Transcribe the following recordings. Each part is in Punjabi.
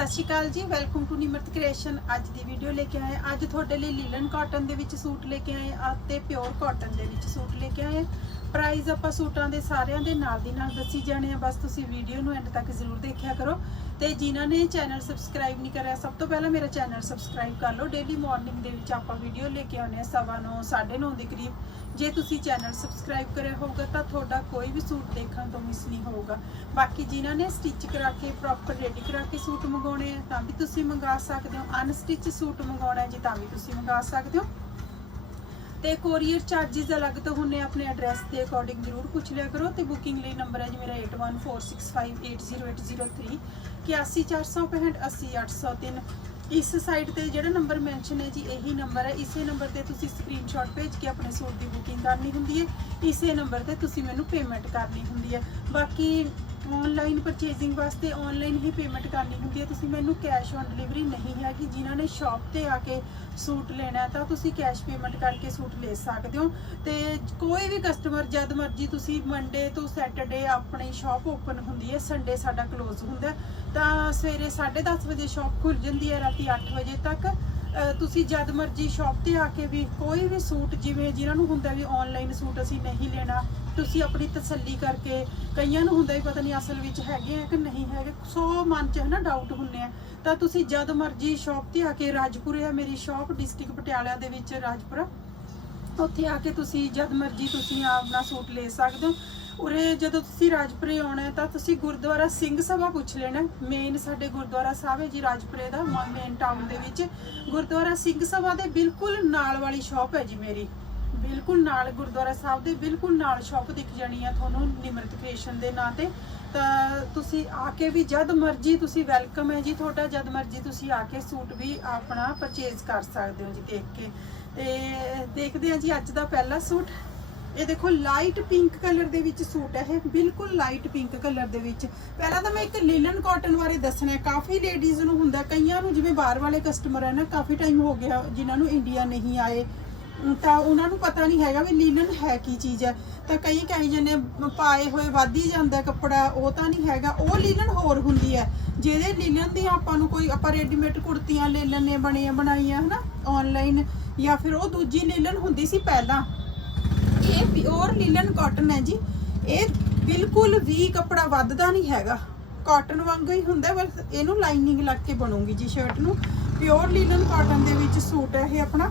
ਸਤਿ ਸ਼੍ਰੀ ਅਕਾਲ ਜੀ। ਵੈਲਕਮ ਟੂ ਨਿਮਰਤ ਕ੍ਰੀਏਸ਼ਨ ਅੱਜ ਦੀ ਵੀਡੀਓ ਲੈ ਕੇ ਆਏ ਅੱਜ ਤੁਹਾਡੇ ਲਈ ਲੀਲਨ ਕਾਟਨ ਦੇ ਵਿੱਚ ਸੂਟ ਲੈ ਕੇ ਆਏ ਹਾਂ ਅਤੇ ਪਿਓਰ ਕਾਟਨ ਦੇ ਵਿੱਚ ਸੂਟ ਲੈ ਕੇ ਆਏ ਪ੍ਰਾਈਸ ਆਪਾਂ ਸੂਟਾਂ ਦੇ ਸਾਰਿਆਂ ਦੇ ਨਾਲ ਦੀ ਨਾਲ ਦੱਸੀ ਜਾਣੇ ਆ ਬਸ ਤੁਸੀਂ ਵੀਡੀਓ ਨੂੰ ਐਂਡ ਤੱਕ ਜ਼ਰੂਰ ਦੇਖਿਆ ਕਰੋ। ਤੇ ਜਿਨ੍ਹਾਂ ਨੇ ਚੈਨਲ ਸਬਸਕ੍ਰਾਈਬ ਨਹੀਂ ਕਰਿਆ ਸਭ ਤੋਂ ਪਹਿਲਾਂ ਮੇਰਾ ਚੈਨਲ ਸਬਸਕ੍ਰਾਈਬ ਕਰ ਲਓ। ਡੇਲੀ ਮਾਰਨਿੰਗ ਦੇ ਵਿੱਚ ਆਪਾਂ ਵੀਡੀਓ ਲੈ ਕੇ ਆਉਂਦੇ ਹਾਂ ਸਵਾ ਨੌ, ਸਾਢੇ ਨੌ ਦੇ ਕਰੀਬ। ਜੇ ਤੁਸੀਂ ਚੈਨਲ ਸਬਸਕ੍ਰਾਈਬ ਕਰਿਆ ਹੋਊਗਾ ਤਾਂ ਤੁਹਾਡਾ ਕੋਈ ਵੀ ਸੂਟ ਦੇਖਣ ਤੋਂ ਮਿਸ ਨਹੀਂ ਹੋਊਗਾ। ਬਾਕੀ ਜਿਨ੍ਹਾਂ ਨੇ ਸਟਿਚ ਕਰਾ ਕੇ ਪ੍ਰੋਪਰ ਰੈਡੀ ਕਰਾ ਕੇ ਸੂਟ ਮੰਗਾਉਣੇ ਆ, ਤਾਂ ਵੀ ਤੁਸੀਂ ਮੰਗਾ ਸਕਦੇ ਹੋ। ਅਨਸਟਿਚ ਸੂਟ ਮੰਗਾਉਣਾ ਜੀ, ਤਾਂ ਵੀ ਤੁਸੀਂ ਮੰਗਾ ਸਕਦੇ ਹੋ। ਤੇ ਕੋਰੀਅਰ ਚਾਰजेस ਅਲੱਗ ਤੋਂ ਹੁੰਨੇ ਆਪਣੇ ਐਡਰੈਸ ਦੇ ਅਕੋਰਡਿੰਗ ਜ਼ਰੂਰ ਪੁੱਛ ਲਿਆ ਕਰੋ। ਤੇ ਬੁਕਿੰਗ ਲਈ ਨੰਬਰ ਹੈ ਜੀ, ਮੇਰਾ 8146580803 8146580803 ਇਸ ਸਾਈਟ ਤੇ ਜਿਹੜਾ ਨੰਬਰ ਮੈਂਸ਼ਨ ਹੈ ਜੀ, ਇਹੀ ਨੰਬਰ ਹੈ। ਇਸੇ ਨੰਬਰ ਤੇ ਤੁਸੀਂ ਸਕਰੀਨਸ਼ਾਟ ਭੇਜ ਕੇ ਆਪਣੇ ਸੂਟ ਦੀ ਬੁਕਿੰਗ ਕਰਨੀ ਹੁੰਦੀ ਹੈ। ਇਸੇ ਨੰਬਰ ਤੇ ਤੁਸੀਂ ਮੈਨੂੰ ਪੇਮੈਂਟ ਕਰਨੀ ਹੁੰਦੀ ਹੈ। ਬਾਕੀ ਆਨਲਾਈਨ ਪਰਚੇਜ਼ਿੰਗ ਵਾਸਤੇ ਆਨਲਾਈਨ ਹੀ ਪੇਮੈਂਟ ਕਰਨੀ ਹੁੰਦੀ ਹੈ। ਤੁਸੀਂ ਮੈਨੂੰ ਕੈਸ਼ ਔਨ ਡਿਲੀਵਰੀ ਨਹੀਂ ਹੈਗੀ, ਜਿਨ੍ਹਾਂ ਨੇ ਸ਼ਾਪ ਤੇ ਆ ਕੇ ਸੂਟ ਲੈਣਾ ਤਾਂ ਤੁਸੀਂ ਕੈਸ਼ ਪੇਮੈਂਟ ਕਰਕੇ ਸੂਟ ਲੈ ਸਕਦੇ ਹੋ। ਤੇ ਕੋਈ ਵੀ ਕਸਟਮਰ ਜਦ ਮਰਜ਼ੀ ਤੁਸੀਂ ਮੰਡੇ ਤੋਂ ਸੈਟਰਡੇ ਆਪਣੀ ਸ਼ਾਪ ਓਪਨ ਹੁੰਦੀ ਹੈ ਸੰਡੇ ਸਾਡਾ ਕਲੋਜ਼ ਹੁੰਦਾ ਤਾਂ ਸਵੇਰੇ 10:30 ਵਜੇ ਸ਼ਾਪ ਖੁੱਲ ਜਾਂਦੀ ਹੈ, ਰਾਤੀ 8 ਵਜੇ ਤੱਕ। ਤੁਸੀਂ ਜਦ ਮਰਜ਼ੀ ਸ਼ਾਪ ਤੇ ਆ ਕੇ ਵੀ ਕੋਈ ਵੀ ਸੂਟ ਜਿਵੇਂ ਜਿਨ੍ਹਾਂ ਨੂੰ ਹੁੰਦਾ ਵੀ ਆਨਲਾਈਨ ਸੂਟ ਅਸੀਂ ਨਹੀਂ ਲੈਣਾ, ਤੁਸੀਂ ਆਪਣੀ ਤਸੱਲੀ ਕਰਕੇ ਕਈਆਂ ਨੂੰ ਹੁੰਦਾ ਵੀ ਪਤਾ ਨਹੀਂ ਅਸਲ ਵਿੱਚ ਹੈਗੇ ਆ ਕਿ ਨਹੀਂ ਹੈਗੇ, ਸੋ ਮਨ 'ਚ ਹੈ ਨਾ ਡਾਊਟ ਹੁੰਨੇ ਆ। ਤਾਂ ਤੁਸੀਂ ਜਦ ਮਰਜ਼ੀ ਸ਼ਾਪ ਤੇ ਆ ਕੇ ਰਾਜਪੁਰੇ ਆ, ਮੇਰੀ ਸ਼ਾਪ ਡਿਸਟ੍ਰਿਕਟ ਪਟਿਆਲਾ ਦੇ ਵਿੱਚ ਰਾਜਪੁਰਾ, ਉੱਥੇ ਆ ਕੇ ਤੁਸੀਂ ਜਦ ਮਰਜ਼ੀ ਤੁਸੀਂ ਆਪਣਾ ਸੂਟ ਲੈ ਸਕਦੇ ਹੋ। ਉਰੇ ਜਦੋਂ ਤੁਸੀਂ ਰਾਜਪੁਰੇ ਆਉਣਾ ਹੈ ਤਾਂ ਤੁਸੀਂ ਗੁਰਦੁਆਰਾ ਸਿੰਘ ਸਭਾ ਪੁੱਛ ਲੈਣਾ। ਮੇਨ ਸਾਡੇ ਗੁਰਦੁਆਰਾ ਸਾਹਿਬ ਹੈ ਜੀ ਰਾਜਪੁਰੇ ਦਾ ਮੇਨ ਟਾਊਨ ਦੇ ਵਿੱਚ। ਗੁਰਦੁਆਰਾ ਸਿੰਘ ਸਭਾ ਦੇ ਬਿਲਕੁਲ ਨਾਲ ਵਾਲੀ ਸ਼ਾਪ ਹੈ ਜੀ ਮੇਰੀ। ਬਿਲਕੁਲ ਨਾਲ ਗੁਰਦੁਆਰਾ ਸਾਹਿਬ ਦੇ ਬਿਲਕੁਲ ਨਾਲ ਸ਼ਾਪ ਦਿਖ ਜਾਣੀ ਆ ਤੁਹਾਨੂੰ ਨਿਮਰਤ ਕ੍ਰੀਏਸ਼ਨ ਦੇ ਨਾਂ ਤੇ। ਤਾਂ ਤੁਸੀਂ ਆ ਕੇ ਵੀ ਜਦ ਮਰਜ਼ੀ ਤੁਸੀਂ ਵੈਲਕਮ ਹੈ ਜੀ, ਤੁਹਾਡਾ ਜਦ ਮਰਜ਼ੀ ਤੁਸੀਂ ਆ ਕੇ ਸੂਟ ਵੀ ਆਪਣਾ ਪਰਚੇਜ਼ ਕਰ ਸਕਦੇ ਹੋ ਜੀ ਦੇਖ ਕੇ। ਤੇ ਦੇਖਦੇ ਹਾਂ ਜੀ ਅੱਜ ਦਾ ਪਹਿਲਾ ਸੂਟ। ਇਹ ਦੇਖੋ ਲਾਈਟ ਪਿੰਕ ਕਲਰ ਦੇ ਵਿੱਚ ਸੂਟ ਹੈ, ਇਹ ਬਿਲਕੁਲ ਲਾਈਟ ਪਿੰਕ ਕਲਰ ਦੇ ਵਿੱਚ। ਪਹਿਲਾਂ ਤਾਂ ਮੈਂ ਇੱਕ ਲੀਲਨ ਕਾਟਨ ਬਾਰੇ ਦੱਸਣਾ ਹੈ। ਕਾਫੀ ਲੇਡੀਜ਼ ਨੂੰ ਹੁੰਦਾ, ਕਈਆਂ ਨੂੰ ਜਿਵੇਂ ਬਾਹਰ ਵਾਲੇ ਕਸਟਮਰ ਹੈ ਨਾ, ਕਾਫੀ ਟਾਈਮ ਹੋ ਗਿਆ ਜਿਨ੍ਹਾਂ ਨੂੰ ਇੰਡੀਆ ਨਹੀਂ ਆਏ। ਤਾਂ ਉਹਨਾਂ ਨੂੰ ਪਤਾ ਨਹੀਂ ਹੈਗਾ ਵੀ ਲੀਲਨ ਹੈ ਕੀ ਚੀਜ਼ ਹੈ। ਤਾਂ ਕਈ ਕਹੀ ਜਾਂਦੇ ਪਾਏ ਹੋਏ ਵੱਧ ਹੀ ਜਾਂਦਾ ਕੱਪੜਾ, ਉਹ ਤਾਂ ਨਹੀਂ ਹੈਗਾ। ਉਹ ਲੀਲਨ ਹੋਰ ਹੁੰਦੀ ਹੈ। ਜਿਹਦੇ ਲੀਲਨ ਦੀ ਆਪਾਂ ਨੂੰ ਕੋਈ, ਆਪਾਂ ਰੈਡੀਮੇਡ ਕੁੜਤੀਆਂ ਲੈ ਲੈਣੇ ਬਣੀਆਂ ਬਣਾਈਆਂ, ਹਨਾ ਆਨਲਾਈਨ ਜਾਂ ਫਿਰ ਉਹ ਦੂਜੀ ਲੀਲਨ ਹੁੰਦੀ ਸੀ ਪਹਿਲਾਂ। ਇਹ ਪਿਓਰ ਲੀਲਨ ਕਾਟਨ ਹੈ ਜੀ। ਇਹ ਬਿਲਕੁਲ ਵੀ ਕੱਪੜਾ ਵੱਧਦਾ ਨਹੀਂ ਹੈਗਾ। ਕਾਟਨ ਵਾਂਗੂ ਹੀ ਹੁੰਦਾ, ਬਸ ਇਹਨੂੰ ਲਾਈਨਿੰਗ ਲੱਗ ਕੇ ਬਣੂਗੀ ਜੀ ਸ਼ਰਟ ਨੂੰ। ਪਿਓਰ ਲੀਲਨ ਕਾਟਨ ਦੇ ਵਿੱਚ ਸੂਟ ਹੈ ਇਹ ਆਪਣਾ।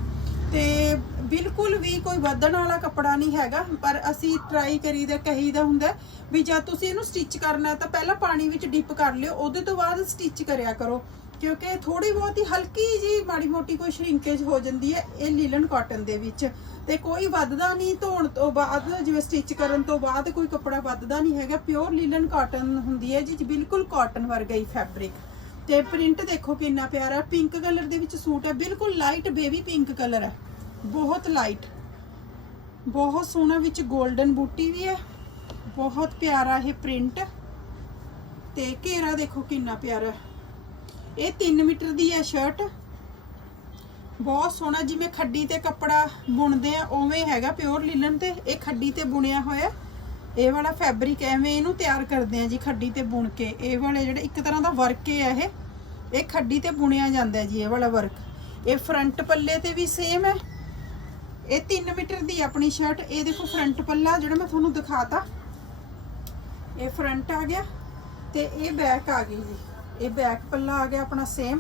ਤੇ ਬਿਲਕੁਲ ਵੀ ਕੋਈ ਵਧਣ ਵਾਲਾ ਕੱਪੜਾ ਨਹੀਂ ਹੈਗਾ, ਪਰ ਅਸੀਂ ਟਰਾਈ ਕਰੀਦਾ, ਕਹੀਦਾ ਹੁੰਦਾ ਵੀ ਜਦ ਤੁਸੀਂ ਇਹਨੂੰ ਸਟਿਚ ਕਰਨਾ ਤਾਂ ਪਹਿਲਾਂ ਪਾਣੀ ਵਿੱਚ ਡਿਪ ਕਰ ਲਿਓ, ਉਹਦੇ ਤੋਂ ਬਾਅਦ ਸਟਿਚ ਕਰਿਆ ਕਰੋ। ਕਿਉਂਕਿ ਥੋੜੀ ਬਹੁਤੀ ਹਲਕੀ ਜੀ ਮਾੜੀ ਮੋਟੀ ਕੋਈ ਸ਼ਰਿੰਕੇਜ ਹੋ ਜਾਂਦੀ ਹੈ ਇਹ ਲੀਲਨ ਕਾਟਨ ਦੇ ਵਿੱਚ। ਤੇ ਕੋਈ ਵੱਧਦਾ ਨਹੀਂ, ਧੋਣ ਤੋਂ ਬਾਅਦ, ਜਿਵੇਂ ਸਟਿਚ ਕਰਨ ਤੋਂ ਬਾਅਦ ਕੋਈ ਕੱਪੜਾ ਵੱਧਦਾ ਨਹੀਂ ਹੈਗਾ ਪਿਓਰ ਲੀਲਨ ਕਾਟਨ ਹੁੰਦੀ ਹੈ ਜੀ, ਬਿਲਕੁਲ ਕਾਟਨ ਵਰਗਾ ਹੀ ਫੈਬਰਿਕ ਤੇ ਪ੍ਰਿੰਟ ਦੇਖੋ ਕਿੰਨਾ ਪਿਆਰਾ ਪਿੰਕ ਕਲਰ ਦੇ ਵਿੱਚ ਸੂਟ ਹੈ, ਬਿਲਕੁਲ ਲਾਈਟ ਬੇਬੀ ਪਿੰਕ ਕਲਰ ਹੈ। ਬਹੁਤ ਲਾਈਟ ਬਹੁਤ ਸੋਹਣਾ ਵਿੱਚ 골ਡਨ ਬੂਟੀ ਵੀ ਹੈ। ਬਹੁਤ ਪਿਆਰਾ ਇਹ ਪ੍ਰਿੰਟ ਤੇ ਘੇਰਾ ਦੇਖੋ ਕਿੰਨਾ ਪਿਆਰਾ। ਇਹ 3 ਮੀਟਰ ਦੀ ਹੈ ਸ਼ਰਟ ਬਹੁਤ ਸੋਹਣਾ ਜਿਵੇਂ ਖੱਡੀ ਤੇ ਕੱਪੜਾ ਬੁਣਦੇ ਆ, ਉਵੇਂ ਹੈਗਾ ਪਿਓਰ ਲਿਨਨ ਤੇ। ਇਹ ਖੱਡੀ ਤੇ ਬੁਣਿਆ ਹੋਇਆ ਇਹ ਵਾਲਾ ਫੈਬਰਿਕ ਐਵੇਂ ਇਹਨੂੰ ਤਿਆਰ ਕਰਦੇ ਆ ਜੀ, ਖੱਡੀ ਤੇ ਬੁਣ ਕੇ। ਇਹ ਵਾਲੇ ਜਿਹੜੇ ਇੱਕ ਤਰ੍ਹਾਂ ਦਾ ਵਰਕ ਹੈ ਇਹ। ਇਹ ਖੱਡੀ ਤੇ ਬੁਣਿਆ ਜਾਂਦਾ ਜੀ, ਇਹ ਵਾਲਾ ਵਰਕ ਇਹ ਫਰੰਟ ਪੱਲੇ ਤੇ ਵੀ ਸੇਮ ਹੈ। ਇਹ 3 ਮੀਟਰ ਦੀ ਆਪਣੀ ਸ਼ਰਟ ਇਹ ਦੇਖੋ ਫਰੰਟ ਪੱਲਾ ਜਿਹੜਾ ਮੈਂ ਤੁਹਾਨੂੰ ਦਿਖਾਤਾ। ਇਹ ਫਰੰਟ ਆ ਗਿਆ ਤੇ ਇਹ ਬੈਕ ਆ ਗਈ ਜੀ। ਇਹ ਬੈਕ ਪੱਲਾ ਆ ਗਿਆ ਆਪਣਾ ਸੇਮ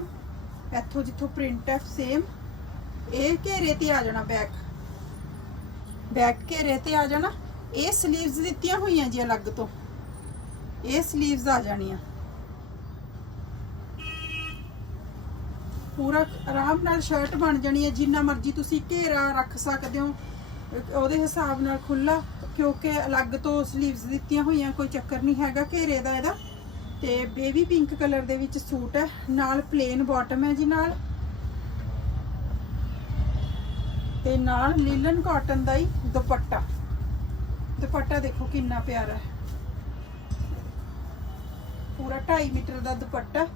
ਇੱਥੋਂ ਜਿੱਥੋਂ ਪ੍ਰਿੰਟ ਹੈ ਸੇਮ ਇਹ ਘੇਰੇ ਤੇ ਆ ਜਾਣਾ ਬੈਕ ਬੈਕ ਘੇਰੇ ਤੇ ਆ ਜਾਣਾ, ਇਹ ਸਲੀਵਸ ਦਿੱਤੀਆਂ ਹੋਈਆਂ ਜੀ ਅਲੱਗ ਤੋਂ। ਇਹ ਸਲੀਵਸ ਆ ਜਾਣੀਆਂ। ਪੂਰਾ ਆਰਾਮ ਨਾਲ ਸ਼ਰਟ ਬਣ ਜਾਣੀ ਹੈ, ਜਿੰਨਾ ਮਰਜ਼ੀ ਤੁਸੀਂ ਘੇਰਾ ਰੱਖ ਸਕਦੇ ਹੋ। ਉਹਦੇ ਹਿਸਾਬ ਨਾਲ ਖੁੱਲਾ ਕਿਉਂਕਿ ਅਲੱਗ ਤੋਂ ਸਲੀਵਸ ਦਿੱਤੀਆਂ ਹੋਈਆਂ, ਕੋਈ ਚੱਕਰ ਨਹੀਂ ਹੈਗਾ ਘੇਰੇ ਦਾ ਇਹਦਾ। ਤੇ ਬੇਬੀ ਪਿੰਕ ਕਲਰ ਦੇ ਵਿੱਚ ਸੂਟ ਹੈ। ਨਾਲ ਪਲੇਨ ਬਾਟਮ ਹੈ ਜੀ ਨਾਲ। ਤੇ ਨਾਲ ਲੀਲਨ ਕਾਟਨ ਦਾ ਹੀ ਦੁਪੱਟਾ। ਦੁਪੱਟਾ ਦੇਖੋ ਕਿੰਨਾ ਪਿਆਰਾ ਹੈ। ਪੂਰਾ 2.5 ਮੀਟਰ ਦਾ ਦੁਪੱਟਾ।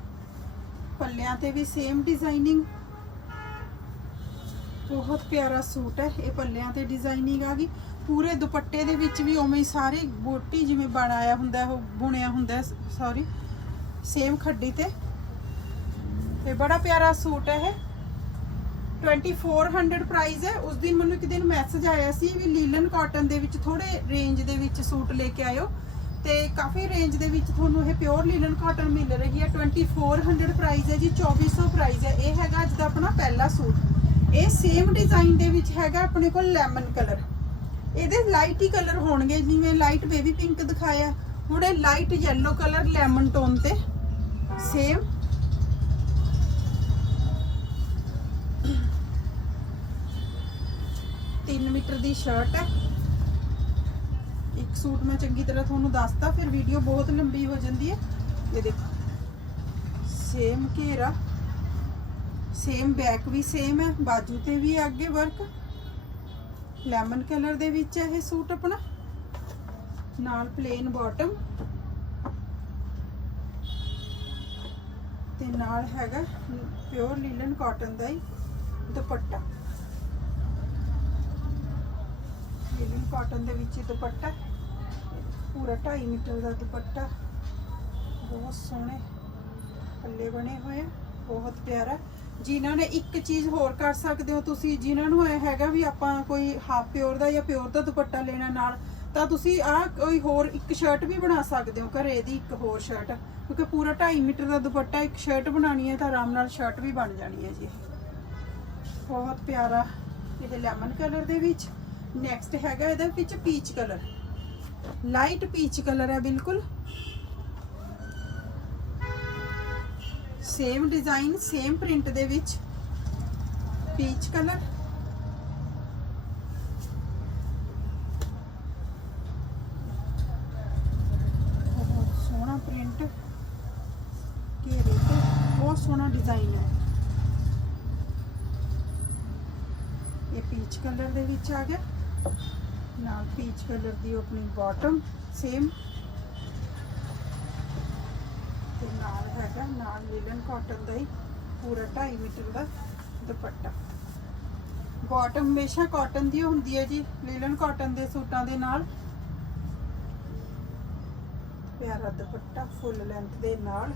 ਪੱਲਿਆਂ ਤੇ ਵੀ ਸੇਮ ਡਿਜ਼ਾਈਨਿੰਗ ਬਹੁਤ ਪਿਆਰਾ ਸੂਟ ਹੈ। ਇਹ ਪੱਲਿਆਂ ਤੇ ਡਿਜ਼ਾਈਨਿੰਗ ਆ ਗਈ। ਪੂਰੇ ਦੁਪੱਟੇ ਦੇ ਵਿੱਚ ਵੀ ਉਵੇਂ ਹੀ ਸਾਰੇ ਬੋਟੀ ਜਿਵੇਂ ਬਣਾਇਆ ਹੁੰਦਾ, ਉਹ ਬੁਣਿਆ ਹੁੰਦਾ ਸੌਰੀ ਸੇਮ ਖੱਡੀ ਤੇ। ਤੇ ਬੜਾ ਪਿਆਰਾ ਸੂਟ ਹੈ ਇਹ। 2400 ਪ੍ਰਾਈਸ ਹੈ। ਉਸ ਦਿਨ ਮੈਨੂੰ ਇੱਕ ਦਿਨ ਮੈਸੇਜ ਆਇਆ ਸੀ ਵੀ ਲੀਲਨ ਕਾਟਨ ਦੇ ਵਿੱਚ ਥੋੜੇ ਰੇਂਜ ਦੇ ਵਿੱਚ ਸੂਟ ਲੈ ਕੇ ਆਇਓ। ਤੇ ਕਾਫੀ ਰੇਂਜ ਦੇ ਵਿੱਚ ਤੁਹਾਨੂੰ ਇਹ ਪਿਓਰ ਲੀਲਨ ਕਾਟਨ ਮਿਲ ਰਹੀ ਹੈ। 2400 ਪ੍ਰਾਈਸ ਹੈ ਜੀ 2400 ਪ੍ਰਾਈਸ ਹੈ। ਇਹ ਹੈਗਾ ਅੱਜ ਦਾ ਆਪਣਾ ਪਹਿਲਾ ਸੂਟ। ਇਹ ਸੇਮ ਡਿਜ਼ਾਈਨ ਦੇ ਵਿੱਚ ਹੈਗਾ ਆਪਣੇ ਕੋਲ ਲੈਮਨ ਕਲਰ ਇਹਦੇ ਲਾਈਟ ਹੀ ਕਲਰ ਹੋਣਗੇ, ਜਿਵੇਂ ਲਾਈਟ ਬੇਬੀ ਪਿੰਕ ਦਿਖਾਇਆ। ਹੁਣ ਇਹ light yellow colour lemon tone ਤੇ ਸੇਮ ਤਿੰਨ ਮੀਟਰ ਦੀ ਸ਼ਰਟ ਹੈ। ਇੱਕ ਸੂਟ ਮੈਂ ਚੰਗੀ ਤਰ੍ਹਾਂ ਤੁਹਾਨੂੰ ਦੱਸਤਾ, ਫਿਰ ਵੀਡੀਓ ਬਹੁਤ ਲੰਬੀ ਹੋ ਜਾਂਦੀ ਹੈ। ਇਹ ਦੇਖੋ। ਸੇਮ ਘੇਰਾ। ਸੇਮ ਬੈਕ ਵੀ ਸੇਮ ਹੈ, ਬਾਜੂ ਤੇ ਵੀ ਹੈ ਅੱਗੇ ਵਰਕ ਲੈਮਨ ਕਲਰ ਦੇ ਵਿੱਚ ਹੈ ਇਹ ਸੂਟ ਆਪਣਾ। ਨਾਲ ਪਲੇਨ ਬਾਟਮ ਤੇ ਨਾਲ ਹੈਗਾ ਪਿਓਰ ਲੀਲਨ ਕਾਟਨ ਦਾ ਹੀ ਦੁਪੱਟਾ। ਲੀਲਨ ਕਾਟਨ ਦੇ ਵਿੱਚ ਹੀ ਦੁਪੱਟਾ। ਪੂਰਾ 2.5 ਮੀਟਰ ਦਾ ਦੁਪੱਟਾ। ਬਹੁਤ ਸੋਹਣੇ। ਪੱਲੇ ਬਣੇ ਹੋਏ ਆ। ਬਹੁਤ ਪਿਆਰਾ। ਜਿਨ੍ਹਾਂ ਨੇ ਇੱਕ ਚੀਜ਼ ਹੋਰ ਕਰ ਸਕਦੇ ਹੋ ਤੁਸੀਂ, ਜਿਨ੍ਹਾਂ ਨੂੰ ਇਹ ਹੈਗਾ ਵੀ ਆਪਾਂ ਕੋਈ ਹਾਫ ਪਿਓਰ ਦਾ ਜਾਂ ਪਿਓਰ ਦਾ ਦੁਪੱਟਾ ਲੈਣਾ ਨਾਲ, ਤਾਂ ਤੁਸੀਂ ਆਹ ਕੋਈ ਹੋਰ ਇੱਕ ਸ਼ਰਟ ਵੀ ਬਣਾ ਸਕਦੇ ਹੋ, ਘਰੇ ਦੀ ਇੱਕ ਹੋਰ ਸ਼ਰਟ ਕਿਉਂਕਿ ਪੂਰਾ 2.5 ਮੀਟਰ ਦਾ ਦੁਪੱਟਾ, ਇੱਕ ਸ਼ਰਟ ਬਣਾਣੀ ਹੈ ਤਾਂ ਆਰਾਮ ਨਾਲ ਸ਼ਰਟ ਵੀ ਬਣ ਜਾਣੀ ਹੈ ਜੀ ਬਹੁਤ ਪਿਆਰਾ ਇਹ ਲੈਮਨ ਕਲਰ ਦੇ ਵਿੱਚ। ਨੈਕਸਟ ਹੈਗਾ ਇਹਦੇ ਵਿੱਚ peach colour light peach colour ਹੈ ਬਿਲਕੁਲ। ਸੇਮ ਡਿਜ਼ਾਈਨ ਸੇਮ ਪ੍ਰਿੰਟ ਦੇ ਵਿੱਚ। ਪੀਚ ਕਲਰ ਬਹੁਤ ਸੋਹਣਾ ਪ੍ਰਿੰਟ ਘੇਰੇ ਤੇ ਬਹੁਤ ਸੋਹਣਾ ਡਿਜ਼ਾਈਨ ਹੈ। ਇਹ ਪੀਚ ਕਲਰ ਦੇ ਵਿੱਚ ਆ ਗਿਆ। ਨਾਲ ਪੀਚ ਕਲਰ ਦੀ ਆਪਣੀ ਬਾਟਮ ਸੇਮ ਤੇ ਨਾਲ ਹੈਗਾ, ਨਾਲ ਲੀਲਨ ਕਾਟਨ ਦਾ ਹੀ ਪੂਰਾ 2.5 ਮੀਟਰ ਦਾ ਦੁਪੱਟਾ। ਬਾਟਮ ਹਮੇਸ਼ਾ ਕਾਟਨ ਦੀ ਹੁੰਦੀ ਹੈ ਜੀ, ਲੀਲਨ ਕਾਟਨ ਦੇ ਸੂਟਾਂ ਦੇ ਨਾਲ। ਪਿਆਰਾ ਦੁਪੱਟਾ ਫੁੱਲ ਲੈਂਥ ਦੇ ਨਾਲ।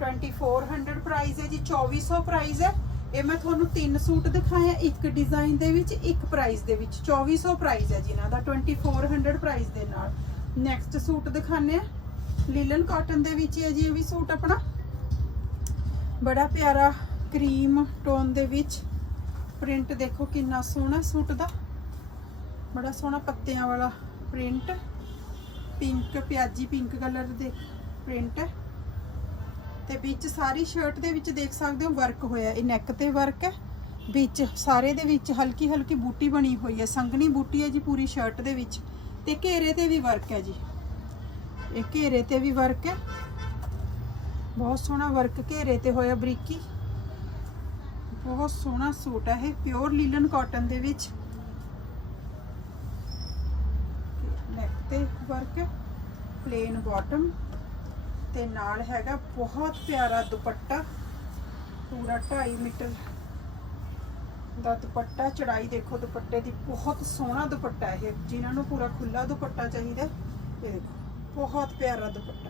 2400 ਪ੍ਰਾਈਸ ਹੈ ਜੀ 2400 ਪ੍ਰਾਈਸ ਹੈ। ਇਹ ਮੈਂ ਤੁਹਾਨੂੰ ਤਿੰਨ ਸੂਟ ਦਿਖਾਇਆ ਇੱਕ ਡਿਜ਼ਾਈਨ ਦੇ ਵਿੱਚ, ਇੱਕ ਪ੍ਰਾਈਸ ਦੇ ਵਿੱਚ। 2400 ਪ੍ਰਾਈਸ ਹੈ ਜਿਨ੍ਹਾਂ ਦਾ 2400 ਪ੍ਰਾਈਸ ਦੇ ਨਾਲ। ਨੈਕਸਟ ਸੂਟ ਦਿਖਾਣੇ ਆ। ਲੀਲਨ ਕਾਟਨ ਦੇ ਵਿੱਚ ਹੈ ਜੀ, ਇਹ ਵੀ ਸੂਟ ਆਪਣਾ। ਬੜਾ ਪਿਆਰਾ ਕਰੀਮ ਟੋਨ ਦੇ ਵਿੱਚ ਪ੍ਰਿੰਟ ਦੇਖੋ ਕਿੰਨਾ ਸੋਹਣਾ ਸੂਟ ਦਾ। ਬੜਾ ਸੋਹਣਾ ਪੱਤਿਆਂ ਵਾਲਾ ਪ੍ਰਿੰਟ। ਪਿੰਕ, ਪਿਆਜੀ ਪਿੰਕ ਕਲਰ ਦੇ ਪ੍ਰਿੰਟ। ਹੈ ਤੇ ਵਿੱਚ ਸਾਰੀ ਸ਼ਰਟ ਦੇ ਵਿੱਚ ਦੇਖ ਸਕਦੇ ਹੋ ਵਰਕ ਹੋਇਆ। ਇਹ ਨੈਕ ਤੇ ਵਰਕ ਹੈ। ਵਿੱਚ ਸਾਰੇ ਦੇ ਵਿੱਚ ਹਲਕੀ ਹਲਕੀ ਬੂਟੀ ਬਣੀ ਹੋਈ ਹੈ। ਸੰਗਣੀ ਬੂਟੀ ਹੈ ਜੀ ਪੂਰੀ ਸ਼ਰਟ ਦੇ ਵਿੱਚ। ਤੇ ਘੇਰੇ ਤੇ ਵੀ ਵਰਕ ਹੈ ਜੀ। ਇਹ ਘੇਰੇ ਤੇ ਵੀ ਵਰਕ ਹੈ। ਬਹੁਤ ਸੋਹਣਾ ਵਰਕ ਘੇਰੇ ਤੇ ਹੋਇਆ ਬਰੀਕੀ। ਬਹੁਤ ਸੋਹਣਾ ਸੂਟ ਹੈ ਇਹ ਪਿਓਰ ਲੀਲਨ ਕਾਟਨ ਦੇ ਵਿੱਚ। ਨੈਕ ਤੇ ਵਰਕ ਪਲੇਨ ਬਾਟਮ ਤੇ ਨਾਲ ਹੈਗਾ ਬਹੁਤ ਪਿਆਰਾ ਦੁਪੱਟਾ, ਪੂਰਾ 2.5 ਮੀਟਰ ਦਾ ਦੁਪੱਟਾ, ਚੜਾਈ ਦੇਖੋ ਦੁਪੱਟੇ ਦੀ, ਬਹੁਤ ਸੋਹਣਾ ਦੁਪੱਟਾ ਇਹ, ਜਿਨ੍ਹਾਂ ਨੂੰ ਪੂਰਾ ਖੁੱਲਾ ਦੁਪੱਟਾ ਚਾਹੀਦਾ, ਇਹ ਦੇਖੋ, ਬਹੁਤ ਪਿਆਰਾ ਦੁਪੱਟਾ।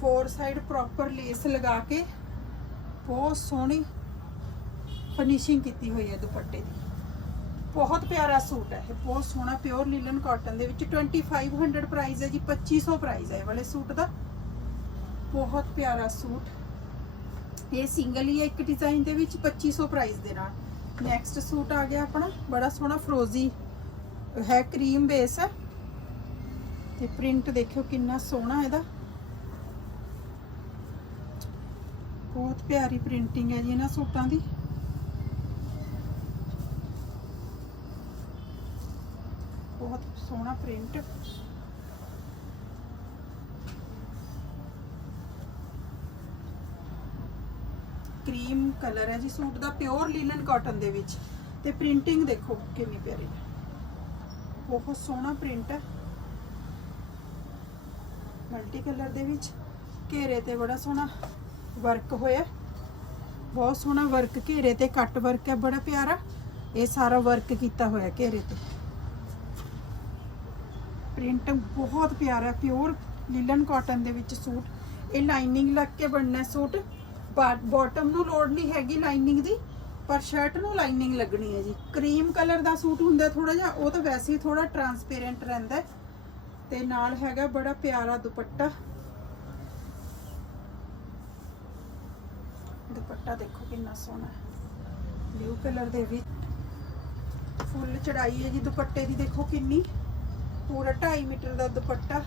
ਫੋਰ ਸਾਈਡ ਪ੍ਰੋਪਰ ਲੇਸ ਲਗਾ ਕੇ ਬਹੁਤ ਸੋਹਣੀ ਫਿਨਿਸ਼ਿੰਗ ਕੀਤੀ ਹੋਈ ਹੈ ਦੁਪੱਟੇ ਦੀ। ਬਹੁਤ ਪਿਆਰਾ ਸੂਟ ਹੈ, ਇਹ ਬਹੁਤ ਸੋਹਣਾ ਪਿਓਰ ਲੀਲਨ ਕਾਟਨ ਦੇ ਵਿੱਚ 2500 ਪ੍ਰਾਈਸ ਹੈ ਜੀ 2500 ਪ੍ਰਾਈਸ ਹੈ ਇਹ ਵਾਲੇ ਸੂਟ ਦਾ। ਬਹੁਤ ਪਿਆਰਾ ਸੂਟ। ਇਹ ਸਿੰਗਲ ਹੀ ਹੈ ਇੱਕ ਡਿਜ਼ਾਈਨ ਦੇ ਵਿੱਚ 2500 ਪ੍ਰਾਈਸ ਦੇ ਨਾਲ। ਨੈਕਸਟ ਸੂਟ ਆ ਗਿਆ ਆਪਣਾ, ਬੜਾ ਸੋਹਣਾ ਫਰੋਜ਼ੀ ਹੈ ਕਰੀਮ ਬੇਸ ਹੈ। ਤੇ ਪ੍ਰਿੰਟ ਦੇਖਿਓ ਕਿੰਨਾ ਸੋਹਣਾ ਇਹਦਾ। ਬਹੁਤ ਪਿਆਰੀ ਪ੍ਰਿੰਟਿੰਗ ਹੈ ਜੀ ਇਹਨਾਂ ਸੂਟਾਂ ਦੀ। ਬਹੁਤ ਸੋਹਣਾ ਪ੍ਰਿੰਟ। ਕਰੀਮ ਕਲਰ ਹੈ ਜੀ ਸੂਟ ਦਾ, ਪਿਓਰ ਲੀਲਨ ਕਾਟਨ ਦੇ ਵਿੱਚ। ਤੇ ਪ੍ਰਿੰਟਿੰਗ ਦੇਖੋ ਕਿੰਨੀ ਪਿਆਰੀ ਹੈ। ਬਹੁਤ ਸੋਹਣਾ ਪ੍ਰਿੰਟ ਹੈ। ਮਲਟੀ ਕਲਰ ਦੇ ਵਿੱਚ। ਘੇਰੇ ਤੇ ਬੜਾ ਸੋਹਣਾ ਵਰਕ ਹੋਇਆ। ਬਹੁਤ ਸੋਹਣਾ ਵਰਕ ਘੇਰੇ ਤੇ ਕੱਟ ਵਰਕ ਹੈ, ਬੜਾ ਪਿਆਰਾ। ਇਹ ਸਾਰਾ ਵਰਕ ਕੀਤਾ ਹੋਇਆ ਘੇਰੇ ਤੇ। ਪ੍ਰਿੰਟ ਬਹੁਤ ਪਿਆਰਾ ਪਿਓਰ ਲੀਲਨ ਕਾਟਨ ਦੇ ਵਿੱਚ ਸੂਟ। ਇਹ ਲਾਈਨਿੰਗ ਲੱਗ ਕੇ ਬਣਨਾ ਸੂਟ। ਬਾਟਮ ਨੂੰ ਲੋੜ ਨਹੀਂ ਹੈਗੀ ਲਾਈਨਿੰਗ ਦੀ, ਪਰ ਸ਼ਰਟ ਨੂੰ ਲਾਈਨਿੰਗ ਲੱਗਣੀ ਹੈ ਜੀ। ਕਰੀਮ ਕਲਰ ਦਾ ਸੂਟ ਹੁੰਦਾ ਥੋੜਾ ਜਿਹਾ, ਉਹ ਤਾਂ ਵੈਸੇ ਹੀ ਥੋੜਾ ਟਰਾਂਸਪੇਰੈਂਟ ਰਹਿੰਦਾ ਹੈ। ਤੇ ਨਾਲ ਹੈਗਾ ਬੜਾ ਪਿਆਰਾ ਦੁਪੱਟਾ। ਦੁਪੱਟਾ ਦੇਖੋ ਕਿੰਨਾ ਸੋਹਣਾ ਹੈ। ਬਲੂ ਕਲਰ ਦੇ ਵਿੱਚ। ਫੁੱਲ ਚੜਾਈ ਹੈ ਜੀ ਦੁਪੱਟੇ ਦੀ, ਦੇਖੋ ਕਿੰਨੀ। ਪੂਰਾ 2.5 ਮੀਟਰ ਦਾ ਦੁਪੱਟਾ।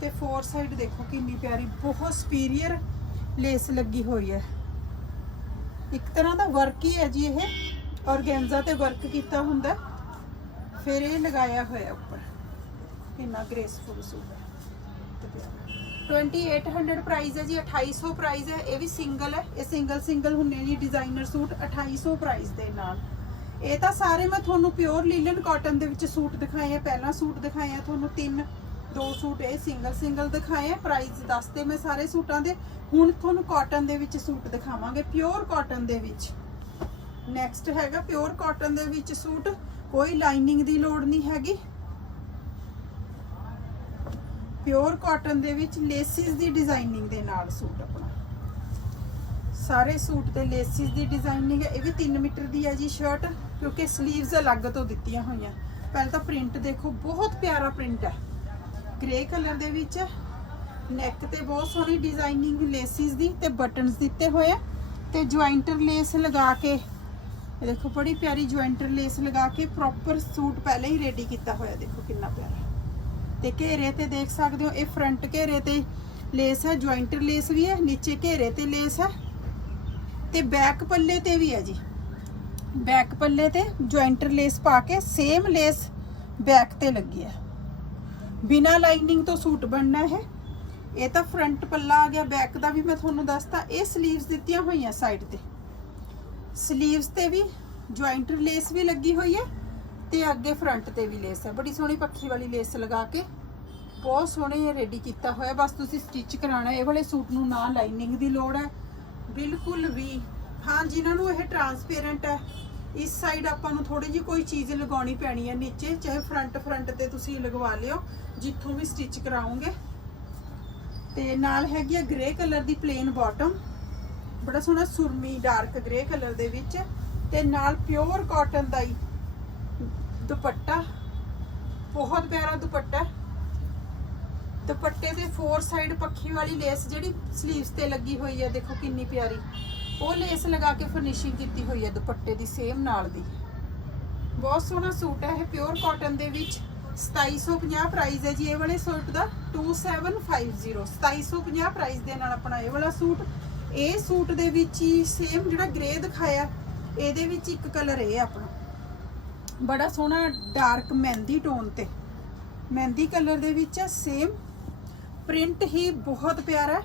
ਤੇ ਫੋਰ ਸਾਈਡ ਦੇਖੋ ਕਿੰਨੀ ਪਿਆਰੀ, ਬਹੁਤ ਸੁਪੀਰੀਅਰ ਲੇਸ ਲੱਗੀ ਹੋਈ ਹੈ। ਇੱਕ ਤਰ੍ਹਾਂ ਦਾ ਵਰਕ ਹੀ ਹੈ ਜੀ ਇਹ। ਔਰਗੈਂਜ਼ਾ ਤੇ ਵਰਕ ਕੀਤਾ ਹੁੰਦਾ ਫਿਰ ਇਹ ਲਗਾਇਆ ਹੋਇਆ ਉੱਪਰ। ਕਿੰਨਾ ਗ੍ਰੇਸਫੁਲ ਸੂਟ ਹੈ। ਤੇ ਪਿਆਰਾ। 2800 ਪ੍ਰਾਈਸ ਹੈ ਜੀ, 2800 ਪ੍ਰਾਈਸ ਹੈ, ਇਹ ਵੀ ਸਿੰਗਲ ਹੈ। ਇਹ ਸਿੰਗਲ ਸਿੰਗਲ ਹੁੰਨੇ ਜੀ ਡਿਜ਼ਾਈਨਰ ਸੂਟ, 2800 ਪ੍ਰਾਈਸ ਦੇ ਨਾਲ। ਇਹ ਤਾਂ ਸਾਰੇ ਮੈਂ ਤੁਹਾਨੂੰ ਪਿਓਰ ਲੀਲਨ ਕਾਟਨ ਦੇ ਵਿੱਚ ਸੂਟ ਦਿਖਾਏ ਆ। ਪਹਿਲਾਂ ਸੂਟ ਦਿਖਾਏ ਆ ਤੁਹਾਨੂੰ ਤਿੰਨ, ਦੋ ਸੂਟ ਇਹ ਸਿੰਗਲ ਸਿੰਗਲ ਦਿਖਾਏ ਆ। ਪ੍ਰਾਈਸ ਦੱਸਦੇ ਮੈਂ ਸਾਰੇ ਸੂਟਾਂ ਦੇ। ਹੁਣ ਤੁਹਾਨੂੰ ਕਾਟਨ ਦੇ ਵਿੱਚ ਸੂਟ ਦਿਖਾਵਾਂਗੇ ਪਿਓਰ ਕਾਟਨ ਦੇ ਵਿੱਚ। ਨੈਕਸਟ ਹੈਗਾ ਪਿਓਰ ਕਾਟਨ ਦੇ ਵਿੱਚ ਸੂਟ। ਕੋਈ ਲਾਈਨਿੰਗ ਦੀ ਲੋੜ ਨਹੀਂ ਹੈਗੀ। ਪਿਓਰ ਕਾਟਨ ਦੇ ਵਿੱਚ ਲੇਸਿਸ ਦੀ ਡਿਜ਼ਾਈਨਿੰਗ ਦੇ ਨਾਲ ਸੂਟ ਆਪਣਾ। ਸਾਰੇ ਸੂਟ ਤੇ ਲੇਸਿਸ ਦੀ ਡਿਜ਼ਾਈਨਿੰਗ ਹੈ, ਇਹ ਵੀ 3 ਮੀਟਰ ਦੀ ਹੈ ਜੀ ਸ਼ਰਟ, ਕਿਉਂਕਿ 슬ੀਵਸ ਅਲੱਗ ਤੋਂ ਦਿੱਤੀਆਂ ਹੋਈਆਂ। ਪਹਿਲਾਂ ਤਾਂ ਪ੍ਰਿੰਟ ਦੇਖੋ, ਬਹੁਤ ਪਿਆਰਾ ਪ੍ਰਿੰਟ ਹੈ। ਗ੍ਰੇ ਕਲਰ ਦੇ ਵਿੱਚ ਨੈਕ ਤੇ ਬਹੁਤ ਸੋਹਣੀ ਡਿਜ਼ਾਈਨਿੰਗ ਲੇਸਿਸ ਦੀ ਤੇ ਬਟਨਸ ਦਿੱਤੇ ਹੋਏ ਆ। ਤੇ ਜੁਆਇੰਟਰ ਲੇਸ ਲਗਾ ਕੇ ਦੇਖੋ ਬੜੀ ਪਿਆਰੀ ਜੁਆਇੰਟਰ ਲੇਸ ਲਗਾ ਕੇ ਪ੍ਰੋਪਰ ਸੂਟ ਪਹਿਲਾਂ ਹੀ ਰੈਡੀ ਕੀਤਾ ਹੋਇਆ, ਦੇਖੋ ਕਿੰਨਾ ਪਿਆਰਾ। ਤੇ ਘੇਰੇ ਤੇ ਦੇਖ ਸਕਦੇ ਹੋ, ਇਹ ਫਰੰਟ ਘੇਰੇ ਤੇ ਲੇਸ ਹੈ ਜੁਆਇੰਟਰ ਲੇਸ ਵੀ ਹੈ, ਨੀਚੇ ਘੇਰੇ ਤੇ ਲੇਸ ਹੈ ਤੇ ਬੈਕ ਪੱਲੇ ਤੇ ਵੀ ਹੈ ਜੀ। ਬੈਕ ਪੱਲੇ ਤੇ ਜੁਆਇੰਟਰ ਲੇਸ ਪਾ ਕੇ ਸੇਮ ਲੇਸ ਬੈਕ ਤੇ ਲੱਗੀ ਹੈ। ਬਿਨਾ ਲਾਈਨਿੰਗ ਤੋਂ ਸੂਟ ਬਣਨਾ ਹੈ ਇਹ ਤਾਂ ਫਰੰਟ ਪੱਲਾ ਆ ਗਿਆ ਬੈਕ ਦਾ ਵੀ ਮੈਂ ਤੁਹਾਨੂੰ ਦੱਸਤਾ, ਇਹ 슬ੀਵਸ ਦਿੱਤੀਆਂ ਹੋਈਆਂ ਸਾਈਡ ਤੇ। 슬ੀਵਸ ਤੇ ਵੀ ਜੁਆਇੰਟਰ ਲੇਸ ਵੀ ਲੱਗੀ ਹੋਈ ਹੈ। ਤੇ ਅੱਗੇ ਫਰੰਟ ਤੇ ਵੀ ਲੇਸ ਹੈ ਬੜੀ ਸੋਹਣੀ ਪੱਖੀ ਵਾਲੀ ਲੇਸ ਲਗਾ ਕੇ ਬਹੁਤ ਸੋਹਣੇ ਰੈਡੀ ਕੀਤਾ ਹੋਇਆ। ਬਸ ਤੁਸੀਂ ਸਟਿਚ ਕਰਾਣਾ ਇਹ ਵਾਲੇ ਸੂਟ ਨੂੰ ਨਾ ਲਾਈਨਿੰਗ ਦੀ ਲੋੜ ਹੈ। ਬਿਲਕੁਲ ਵੀ। ਹਾਂ, ਜਿਨ੍ਹਾਂ ਨੂੰ ਇਹ ਟਰਾਂਸਪੇਰੈਂਟ ਹੈ, ਇਸ ਸਾਈਡ ਆਪਾਂ ਨੂੰ ਥੋੜੀ ਜਿਹੀ ਕੋਈ ਚੀਜ਼ ਲਗਾਉਣੀ ਪੈਣੀ ਹੈ ਨੀਚੇ, ਚਾਹੇ ਫਰੰਟ ਫਰੰਟ ਤੇ ਤੁਸੀਂ ਲਗਵਾ ਲਿਓ, ਜਿੱਥੋਂ ਵੀ ਸਟਿਚ ਕਰਾਉਂਗੇ ਤੇ ਨਾਲ ਹੈਗੀ ਆ ਗ੍ਰੇ ਕਲਰ ਦੀ ਪਲੇਨ ਬਾਟਮ ਬੜਾ ਸੋਹਣਾ ਸੁਰਮੀ ਡਾਰਕ ਗ੍ਰੇ ਕਲਰ ਦੇ ਵਿੱਚ। ਤੇ ਨਾਲ ਪਿਓਰ ਕਾਟਨ ਦਾ ਹੀ ਦੁਪੱਟਾ। ਬਹੁਤ ਪਿਆਰਾ ਦੁਪੱਟਾ ਦੁਪੱਟੇ ਦੇ ਫੋਰ ਸਾਈਡ ਪੱਖੀ ਵਾਲੀ ਲੇਸ ਜਿਹੜੀ 슬ੀਵਸ ਤੇ ਲੱਗੀ ਹੋਈ ਹੈ, ਦੇਖੋ ਕਿੰਨੀ ਪਿਆਰੀ। ਉਹ ਲੇਸ ਲਗਾ ਕੇ ਫਿਨਿਸ਼ਿੰਗ ਕੀਤੀ ਹੋਈ ਹੈ ਦੁਪੱਟੇ ਦੀ ਸੇਮ ਨਾਲ ਦੀ। ਬਹੁਤ ਸੋਹਣਾ ਸੂਟ ਹੈ, ਇਹ ਪਿਓਰ ਕਾਟਨ ਦੇ ਵਿੱਚ। 2750 ਪ੍ਰਾਈਸ ਹੈ ਜੀ, ਇਹ ਵਾਲੇ ਸੂਟ ਦਾ। 2750 2750 ਪ੍ਰਾਈਸ ਦੇ ਨਾਲ ਆਪਣਾ ਇਹ ਵਾਲਾ ਸੂਟ। ਇਹ ਸੂਟ ਦੇ ਵਿੱਚ ਹੀ ਸੇਮ ਜਿਹੜਾ ਗ੍ਰੇ ਦਿਖਾਇਆ, ਇਹਦੇ ਵਿੱਚ ਇੱਕ ਕਲਰ ਇਹ ਆਪਣਾ। ਬੜਾ ਸੋਹਣਾ ਡਾਰਕ ਮਹਿੰਦੀ ਟੋਨ ਤੇ। ਮਹਿੰਦੀ ਕਲਰ ਦੇ ਵਿੱਚ ਸੇਮ ਪ੍ਰਿੰਟ ਹੀ ਬਹੁਤ ਪਿਆਰਾ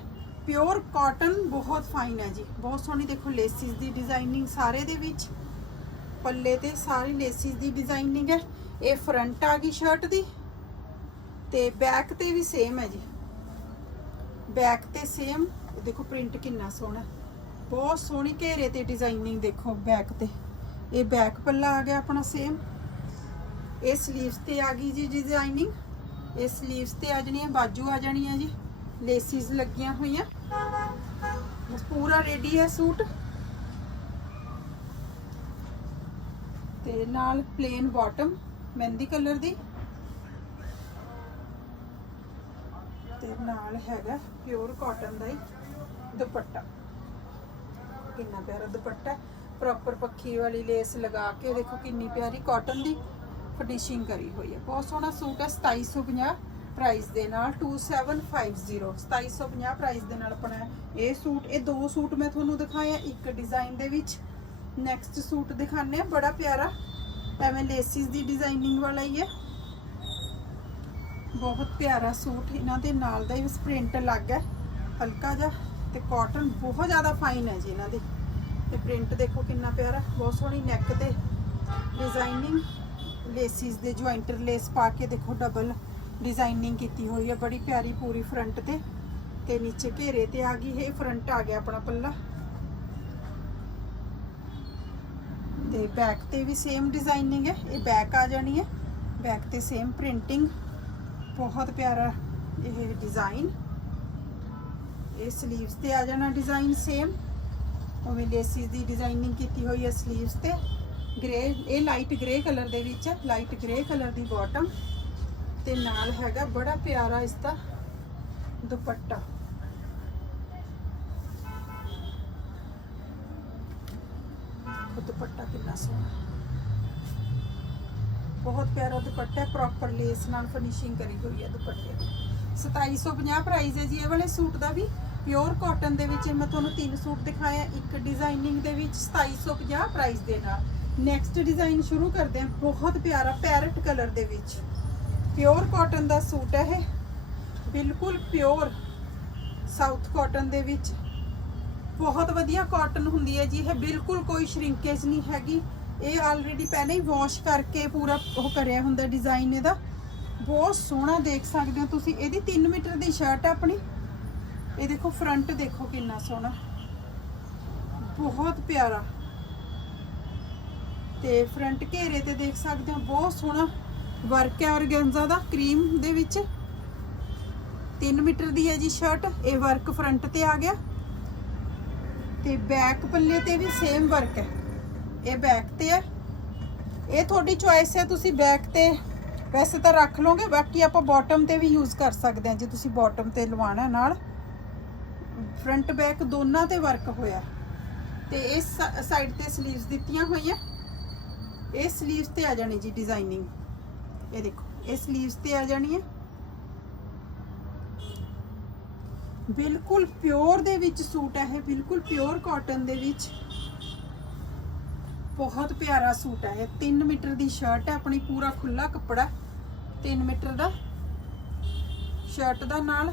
ਪਿਓਰ ਕਾਟਨ ਬਹੁਤ ਫਾਈਨ ਹੈ ਜੀ। ਬਹੁਤ ਸੋਹਣੀ ਦੇਖੋ ਲੇਸਿਸ ਦੀ ਡਿਜ਼ਾਈਨਿੰਗ ਸਾਰੇ ਦੇ ਵਿੱਚ। ਪੱਲੇ ਤੇ ਸਾਰੀ ਲੇਸਿਸ ਦੀ ਡਿਜ਼ਾਈਨਿੰਗ ਹੈ। ਇਹ ਫਰੰਟ ਆ ਗਈ ਸ਼ਰਟ ਦੀ ਤੇ ਬੈਕ ਤੇ ਵੀ ਸੇਮ ਹੈ ਜੀ। ਬੈਕ ਤੇ ਸੇਮ ਦੇਖੋ ਪ੍ਰਿੰਟ ਕਿੰਨਾ ਸੋਹਣਾ ਬਹੁਤ ਸੋਹਣੀ ਘੇਰੇ ਤੇ ਡਿਜ਼ਾਈਨਿੰਗ ਦੇਖੋ ਬੈਕ ਤੇ। ਇਹ ਬੈਕ ਪੱਲਾ ਆ ਗਿਆ ਆਪਣਾ ਸੇਮ ਇਹ 슬ੀਵਸ ਤੇ ਆ ਗਈ ਜੀ ਡਿਜ਼ਾਈਨਿੰਗ ਇਹ 슬ੀਵਸ ਤੇ ਆ ਜਾਣੀ ਹੈ ਬਾਜੂ ਆ ਜਾਣੀ ਹੈ ਜੀ। ਲੇਸਿਸ ਲੱਗੀਆਂ ਹੋਈਆਂ। ਬਸ ਪੂਰਾ ਰੈਡੀ ਹੈ ਸੂਟ। ਤੇ ਨਾਲ ਪਲੇਨ ਬਾਟਮ ਮਹਿੰਦੀ ਕਲਰ ਦੀ। ਤੇ ਨਾਲ ਹੈਗਾ ਪਿਓਰ ਕਾਟਨ ਦਾ ਹੀ ਦੁਪੱਟਾ। ਕਿੰਨਾ ਪਿਆਰਾ ਦੁਪੱਟਾ ਪ੍ਰੋਪਰ ਪੱਖੀ ਵਾਲੀ ਲੇਸ ਲਗਾ ਕੇ, ਦੇਖੋ ਕਿੰਨੀ ਪਿਆਰੀ ਕਾਟਨ ਦੀ ਫਿਨਿਸ਼ਿੰਗ ਕਰੀ ਹੋਈ ਹੈ। ਬਹੁਤ ਸੋਹਣਾ ਸੂਟ ਹੈ 2750 ਪ੍ਰਾਈਸ ਦੇ ਨਾਲ 2750 2750 ਪ੍ਰਾਈਸ ਦੇ ਨਾਲ ਆਪਣਾ ਇਹ ਸੂਟ, ਇਹ ਦੋ ਸੂਟ ਮੈਂ ਤੁਹਾਨੂੰ ਦਿਖਾਇਆ, ਇੱਕ ਡਿਜ਼ਾਈਨ ਦੇ ਵਿੱਚ ਨੈਕਸਟ ਸੂਟ ਦਿਖਾਣੇ ਆ ਬੜਾ ਪਿਆਰਾ, ਐਵੇਂ ਲੇਸਿਸ ਦੀ ਡਿਜ਼ਾਈਨਿੰਗ ਵਾਲਾ ਹੀ ਹੈ। ਬਹੁਤ ਪਿਆਰਾ ਸੂਟ ਇਹਨਾਂ ਦੇ ਨਾਲ ਦਾ ਹੀ ਪ੍ਰਿੰਟ ਲੱਗ ਹੈ, ਹਲਕਾ ਜਿਹਾ, ਤੇ ਕਾਟਨ ਬਹੁਤ ਜ਼ਿਆਦਾ ਫਾਈਨ ਹੈ ਜੀ ਇਹਨਾਂ ਦੇ। ਤੇ ਪ੍ਰਿੰਟ ਦੇਖੋ ਕਿੰਨਾ ਪਿਆਰਾ, ਬਹੁਤ ਸੋਹਣੀ ਨੈਕ ਤੇ ਡਿਜ਼ਾਈਨਿੰਗ ਲੇਸਿਸ ਦੇ ਜੁਆਇੰਟਰ ਲੇਸ ਪਾ ਕੇ ਦੇਖੋ ਡਬਲ ਡਿਜ਼ਾਈਨਿੰਗ ਕੀਤੀ ਹੋਈ ਹੈ ਬੜੀ ਪਿਆਰੀ ਪੂਰੀ ਫਰੰਟ ਤੇ ਤੇ ਨੀਚੇ ਘੇਰੇ ਤੇ ਆ ਗਈ, ਇਹ ਫਰੰਟ ਆ ਗਿਆ ਆਪਣਾ ਪੱਲਾ। ਤੇ ਬੈਕ ਤੇ ਵੀ ਸੇਮ ਡਿਜ਼ਾਈਨਿੰਗ ਹੈ, ਇਹ ਬੈਕ ਆ ਜਾਣੀ ਹੈ ਬੈਕ ਤੇ ਸੇਮ ਪ੍ਰਿੰਟਿੰਗ ਬਹੁਤ ਪਿਆਰਾ ਇਹ ਡਿਜ਼ਾਈਨ ਇਹ 슬ੀਵਸ ਤੇ ਆ ਜਾਣਾ ਡਿਜ਼ਾਈਨ ਸੇਮ ਉਵੇਂ ਲੇਸਿਸ ਦੀ ਡਿਜ਼ਾਈਨਿੰਗ ਕੀਤੀ ਹੋਈ ਹੈ 슬ੀਵਸ ਤੇ। ਗ੍ਰੇ ਇਹ ਲਾਈਟ ਗ੍ਰੇ ਕਲਰ ਦੇ ਵਿੱਚ ਲਾਈਟ ਗ੍ਰੇ ਕਲਰ ਦੀ ਬਾਟਮ ਤੇ ਨਾਲ ਹੈਗਾ ਬੜਾ ਪਿਆਰਾ ਇਸ ਦਾ ਦੁਪੱਟਾ ਦੁਪੱਟਾ ਕਿੰਨਾ ਸੋਹਣਾ। ਬਹੁਤ ਪਿਆਰਾ ਦੁਪੱਟਾ ਹੈ। ਪ੍ਰੋਪਰ ਲੇਸ ਨਾਲ ਫਿਨਿਸ਼ਿੰਗ ਕਰੀ ਹੋਈ ਹੈ ਦੁਪੱਟੇ ਦੀ। 2750 ਪ੍ਰਾਈਸ ਹੈ ਜੀ। ਇਹ ਵਾਲੇ ਸੂਟ ਦਾ ਵੀ ਪਿਓਰ ਕਾਟਨ ਦੇ ਵਿੱਚ ਮੈਂ ਤੁਹਾਨੂੰ ਤਿੰਨ ਸੂਟ ਦਿਖਾਇਆ ਇੱਕ ਡਿਜ਼ਾਈਨਿੰਗ ਦੇ ਵਿੱਚ 2750 ਪ੍ਰਾਈਸ ਦੇ ਨਾਲ। ਨੈਕਸਟ ਡਿਜ਼ਾਈਨ ਸ਼ੁਰੂ ਕਰਦੇ ਹਾਂ। ਬਹੁਤ ਪਿਆਰਾ ਪੈਰਟ ਕਲਰ ਦੇ ਵਿੱਚ। ਪਿਓਰ ਕਾਟਨ ਦਾ ਸੂਟ ਹੈ ਇਹ। ਬਿਲਕੁਲ ਪਿਓਰ ਸਾਊਥ ਕਾਟਨ ਦੇ ਵਿੱਚ। ਬਹੁਤ ਵਧੀਆ ਕਾਟਨ ਹੁੰਦੀ ਹੈ ਜੀ। ਇਹ ਬਿਲਕੁਲ ਕੋਈ ਸ਼ਰਿੰਕੇਜ ਨਹੀਂ ਹੈਗੀ। ਇਹ ਆਲਰੇਡੀ ਪਹਿਲਾਂ ਹੀ ਵਾਸ਼ ਕਰਕੇ ਪੂਰਾ ਉਹ ਕਰਿਆ ਹੁੰਦਾ ਡਿਜ਼ਾਈਨ ਇਹਦਾ। ਬਹੁਤ ਸੋਹਣਾ ਦੇਖ ਸਕਦੇ ਹੋ ਤੁਸੀਂ। ਇਹਦੀ 3 ਮੀਟਰ ਦੀ ਸ਼ਰਟ ਹੈ ਆਪਣੀ। ਇਹ ਦੇਖੋ ਫਰੰਟ ਦੇਖੋ ਕਿੰਨਾ ਸੋਹਣਾ। ਬਹੁਤ ਪਿਆਰਾ। ਤੇ ਫਰੰਟ ਘੇਰੇ ਤੇ ਦੇਖ ਸਕਦੇ ਹੋ, ਬਹੁਤ ਸੋਹਣਾ ਵਰਕ ਹੈ ਔਰਗੈਂਜ਼ਾ ਦਾ ਕਰੀਮ ਦੇ ਵਿੱਚ। 3 ਮੀਟਰ ਦੀ ਹੈ ਜੀ ਸ਼ਰਟ ਇਹ ਵਰਕ ਫਰੰਟ ਤੇ ਆ ਗਿਆ। ਤੇ ਬੈਕ ਪੱਲੇ ਤੇ ਵੀ ਸੇਮ ਵਰਕ ਹੈ। ਇਹ ਬੈਕ ਤੇ ਹੈ। ਇਹ ਤੁਹਾਡੀ ਚੁਆਇਸ ਹੈ, ਤੁਸੀਂ ਬੈਕ ਤੇ ਵੈਸੇ ਤਾਂ ਰੱਖ ਲਓਗੇ, ਬਾਕੀ ਆਪਾਂ ਬਾਟਮ ਤੇ ਵੀ ਯੂਜ਼ ਕਰ ਸਕਦੇ ਹਾਂ ਜੇ, ਤੁਸੀਂ ਬਾਟਮ ਤੇ ਲਵਾਣਾ ਨਾਲ। ਫਰੰਟ ਬੈਕ ਦੋਨਾਂ ਤੇ ਵਰਕ ਹੋਇਆ। ਤੇ ਇਸ ਸਾਈਡ ਤੇ ਸਲੀਵਸ ਦਿੱਤੀਆਂ ਹੋਈਆਂ। ਇਹ ਸਲੀਵਸ ਤੇ ਆ ਜਾਣੀ ਜੀ ਡਿਜ਼ਾਈਨਿੰਗ ਇਹ ਦੇਖੋ, ਇਹ ਸਲੀਵਸ ਤੇ ਆ ਜਾਣੀ ਹੈ ਬਿਲਕੁਲ ਪਿਓਰ ਦੇ ਵਿੱਚ ਸੂਟ ਹੈ ਇਹ, ਬਿਲਕੁਲ ਪਿਓਰ ਕਾਟਨ ਦੇ ਵਿੱਚ। ਬਹੁਤ ਪਿਆਰਾ ਸੂਟ ਹੈ ਇਹ। 3 ਮੀਟਰ ਦੀ ਸ਼ਰਟ ਹੈ ਆਪਣੀ ਪੂਰਾ ਖੁੱਲਾ ਕੱਪੜਾ। 3 ਮੀਟਰ ਦਾ ਸ਼ਰਟ ਦਾ ਨਾਲ।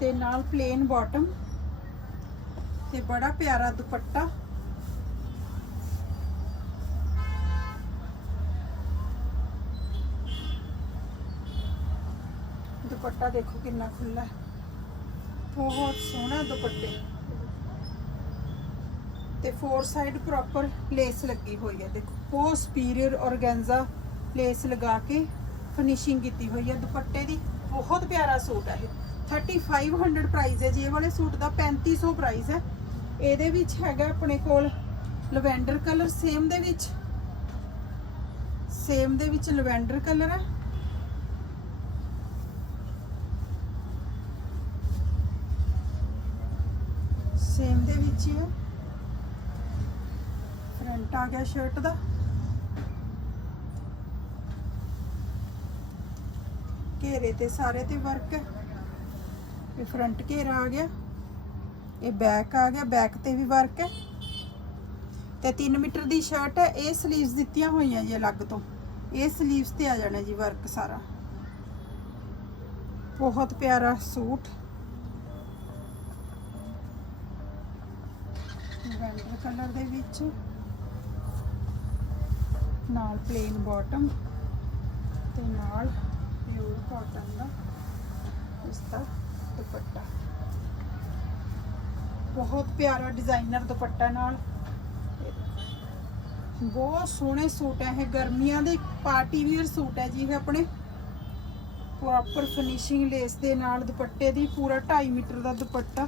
ਤੇ ਨਾਲ ਪਲੇਨ ਬਾਟਮ ਤੇ ਬੜਾ ਪਿਆਰਾ ਦੁਪੱਟਾ। ਦੁਪੱਟਾ ਦੇਖੋ ਕਿੰਨਾ ਖੁੱਲਾ ਹੈ। ਬਹੁਤ ਸੋਹਣਾ ਦੁਪੱਟੇ। ਤੇ ਫੋਰ ਸਾਈਡ ਪ੍ਰੋਪਰ ਲੇਸ ਲੱਗੀ ਹੋਈ ਹੈ। ਦੇਖੋ, ਬਹੁਤ ਸੁਪੀਰੀਅਰ ਔਰਗੈਂਜ਼ਾ ਲੇਸ ਲਗਾ ਕੇ ਫਿਨਿਸ਼ਿੰਗ ਕੀਤੀ ਹੋਈ ਹੈ ਦੁਪੱਟੇ ਦੀ। ਬਹੁਤ ਪਿਆਰਾ ਸੂਟ ਹੈ ਇਹ। 3500 ਪ੍ਰਾਈਸ ਹੈ ਜੀ। ਇਹ ਵਾਲੇ ਸੂਟ ਦਾ 3500 ਪ੍ਰਾਈਸ ਹੈ। ਇਹਦੇ ਵਿੱਚ ਹੈਗਾ ਆਪਣੇ ਕੋਲ ਲਵੈਂਡਰ ਕਲਰ ਸੇਮ ਦੇ ਵਿੱਚ ਸੇਮ ਦੇ ਵਿੱਚ ਲਵੈਂਡਰ ਕਲਰ ਹੈ। ਸੇਮ ਦੇ ਵਿੱਚ ਫਰੰਟ ਆ ਗਿਆ ਸ਼ਰਟ ਦਾ। ਘੇਰੇ ਤੇ ਸਾਰੇ ਤੇ ਵਰਕ ਹੈ। ਇਹ ਫਰੰਟ ਘੇਰਾ ਆ ਗਿਆ, ਇਹ ਬੈਕ ਆ ਗਿਆ ਬੈਕ ਤੇ ਵੀ ਵਰਕ ਹੈ ਤੇ 3 ਮੀਟਰ ਦੀ ਸ਼ਰਟ ਹੈ, ਇਹ 슬ੀਵਸ ਦਿੱਤੀਆਂ ਹੋਈਆਂ ਜੀ ਅਲੱਗ ਤੋਂ। ਇਹ 슬ੀਵਸ ਤੇ ਆ ਜਾਣਾ ਜੀ ਵਰਕ ਸਾਰਾ। ਬਹੁਤ ਪਿਆਰਾ ਸੂਟ। ਲਵੈਂਡਰ ਕਲਰ ਦੇ ਵਿੱਚ। ਨਾਲ ਪਲੇਨ ਬਾਟਮ ਤੇ ਨਾਲ ਪਿਓਰ ਕਾਟਨ ਦਾ। ਇਸ ਦਾ ਦੁਪੱਟਾ। ਬਹੁਤ ਪਿਆਰਾ ਡਿਜ਼ਾਈਨਰ ਦੁਪੱਟਾ ਨਾਲ। ਬਹੁਤ ਸੋਹਣੇ ਸੂਟ ਹੈ ਇਹ, ਗਰਮੀਆਂ ਦੇ ਪਾਰਟੀ ਵੀਅਰ ਸੂਟ ਹੈ ਜੀ ਇਹ ਆਪਣੇ। ਪ੍ਰੋਪਰ ਫਿਨਿਸ਼ਿੰਗ ਲੇਸ ਦੇ ਨਾਲ ਦੁਪੱਟੇ ਦੀ, ਪੂਰਾ 2.5 ਮੀਟਰ ਦਾ ਦੁਪੱਟਾ।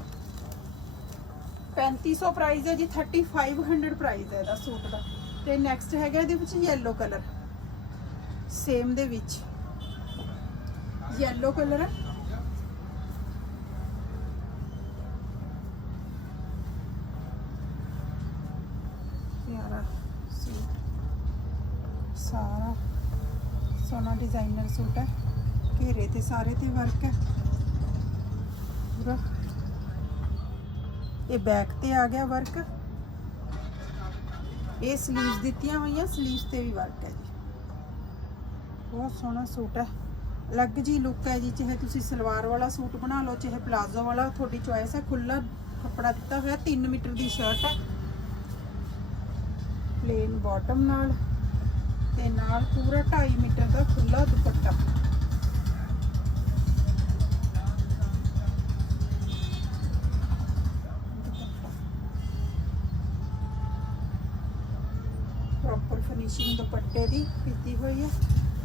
3500 ਪ੍ਰਾਈਸ ਹੈ ਜੀ 3500 ਪ੍ਰਾਈਸ ਹੈ ਇਹਦਾ ਸੂਟ ਦਾ। ਤੇ ਨੈਕਸਟ ਹੈਗਾ ਇਹਦੇ ਵਿੱਚ yellow ਕਲਰ ਸੇਮ ਦੇ ਵਿੱਚ। Yellow ਕਲਰ ਹੈ ਪਿਆਰਾ ਸੂਟ ਸਾਰਾ ਸੋਹਣਾ ਡਿਜ਼ਾਈਨਰ ਸੂਟ ਹੈ। ਘੇਰੇ ਤੇ ਸਾਰੇ ਤੇ ਵਰਕ ਹੈ। ਪੂਰਾ। ਇਹ ਬੈਕ ਤੇ ਆ ਗਿਆ ਵਰਕ ਇਹ 슬ੀਵਸ ਦਿੱਤੀਆਂ ਹੋਈਆਂ 슬ੀਵਸ ਤੇ ਵੀ ਵਰਕ ਹੈ ਜੀ। ਬਹੁਤ ਸੋਹਣਾ ਸੂਟ ਹੈ। ਅਲੱਗ ਜੀ ਲੁੱਕ ਹੈ ਜੀ, ਚਾਹੇ ਤੁਸੀਂ ਸਲਵਾਰ ਵਾਲਾ ਸੂਟ ਬਣਾ ਲਓ, ਚਾਹੇ ਪਲਾਜ਼ੋ ਵਾਲਾ, ਤੁਹਾਡੀ ਚੋਇਸ ਹੈ। ਖੁੱਲਾ ਕੱਪੜਾ ਦਿੱਤਾ ਹੋਇਆ 3 ਮੀਟਰ ਦੀ ਸ਼ਰਟ ਹੈ। ਪਲੇਨ ਬਾਟਮ ਨਾਲ। ਤੇ ਨਾਲ ਪੂਰਾ 2.5 ਮੀਟਰ ਦਾ ਖੁੱਲਾ ਦੁਪੱਟਾ। ਪ੍ਰੋਪਰ ਫਿਨਿਸ਼ਿੰਗ ਦੁਪੱਟੇ ਦੀ ਕੀਤੀ ਹੋਈ ਹੈ।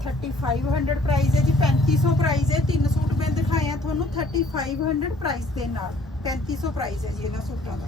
3500 ਪ੍ਰਾਈਸ ਹੈ ਜੀ 3500 ਪ੍ਰਾਈਸ ਹੈ। ਤਿੰਨ ਸੂਟ ਮੈਂ ਦਿਖਾਏ ਆ ਤੁਹਾਨੂੰ 3500 ਪ੍ਰਾਈਸ ਦੇ ਨਾਲ। 3500 ਪ੍ਰਾਈਸ ਹੈ ਜੀ ਇਹਨਾਂ ਸੂਟਾਂ ਦਾ।